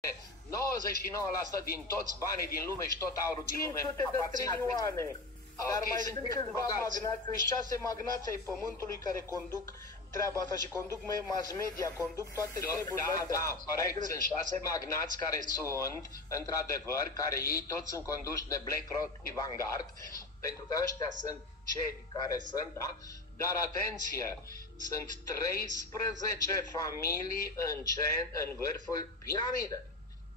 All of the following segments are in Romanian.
99% din toți banii din lume și tot aurul din lume 500 de trilioane. Dar mai sunt câțiva magnați, 6 magnați ai pământului care conduc treaba asta și conduc mass media, conduc toate treburile astea. Da, corect. Sunt 6 magnați care sunt, într-adevăr, care ei toți sunt conduși de BlackRock și Vanguard, pentru că ăștia sunt cei care sunt, da? Dar atenție, sunt 13 familii în vârful piramidei.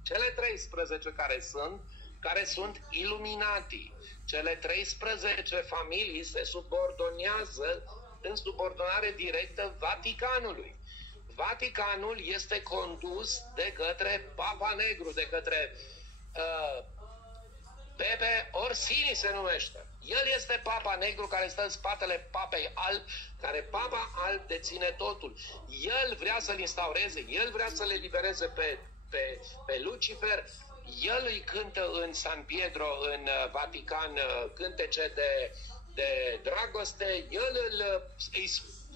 Cele 13 care sunt Illuminati. Cele 13 familii se subordonează în subordonare directă Vaticanului. Vaticanul este condus de către Papa Negru, de către Pepe Orsini se numește. El este Papa Negru care stă în spatele Papei Alb, care Papa Alb deține totul. El vrea să-l instaureze, el vrea să le libereze pe Lucifer. El îi cântă în San Pietro, în Vatican, cântece de dragoste.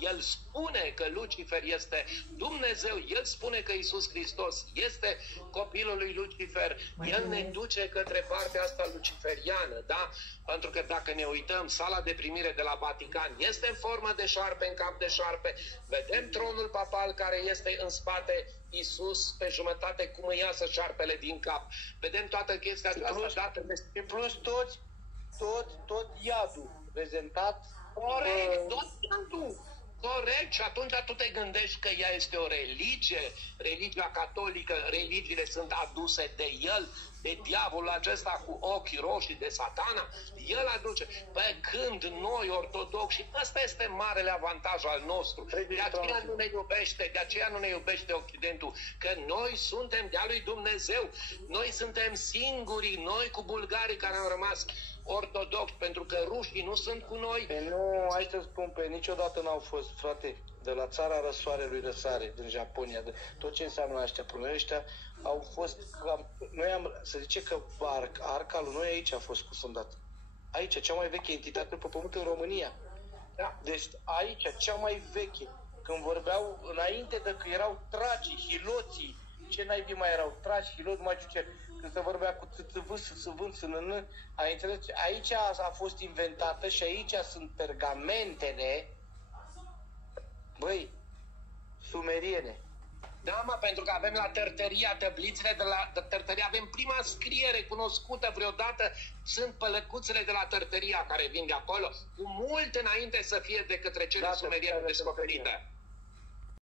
El spune că Lucifer este Dumnezeu, el spune că Iisus Hristos este copilul lui Lucifer, el ne duce către partea asta luciferiană, da? Pentru că dacă ne uităm, sala de primire de la Vatican este în formă de șarpe, în cap de șarpe, vedem tronul papal care este în spate, Iisus pe jumătate, cum îi iasă șarpele din cap, vedem toată chestia asta. Și plus tot iadul prezentat. Corect, tot iadul. Corect, și atunci tu te gândești că ea este o religie, religia catolică, religiile sunt aduse de el, de diavolul acesta cu ochii roșii, de Satana, el aduce. Pe când noi, ortodoxi, ăsta este marele avantaj al nostru, de aceea nu ne iubește Occidentul, că noi suntem de-a lui Dumnezeu, noi suntem singurii, noi cu bulgarii care am rămas ortodoxi, pentru că rușii nu sunt cu noi. Nu, hai să spun, niciodată n-au fost, frate, de la țara răsoarelui răsare, din Japonia, de tot ce înseamnă ăștia, până ăștia au fost, să zice că arca lui noi aici a fost cusundată. Aici, cea mai veche entitate pe pământ în România. Da. Deci aici, cea mai veche, când vorbeau, înainte de că erau tragii, hiloții, ce naibii mai erau, tragi, hiloți, mai știu ce, când se vorbea cu țâțâvânt, ai înțeles? Aici a fost inventată și aici sunt pergamentele, băi, sumeriene. Da, mă, pentru că avem la Tărtăria, tăblițele de la Tărtăria, avem prima scriere cunoscută vreodată, sunt pălăcuțele de la Tărtăria care vin de acolo, cu mult înainte să fie de către cele sumeriene descoperite.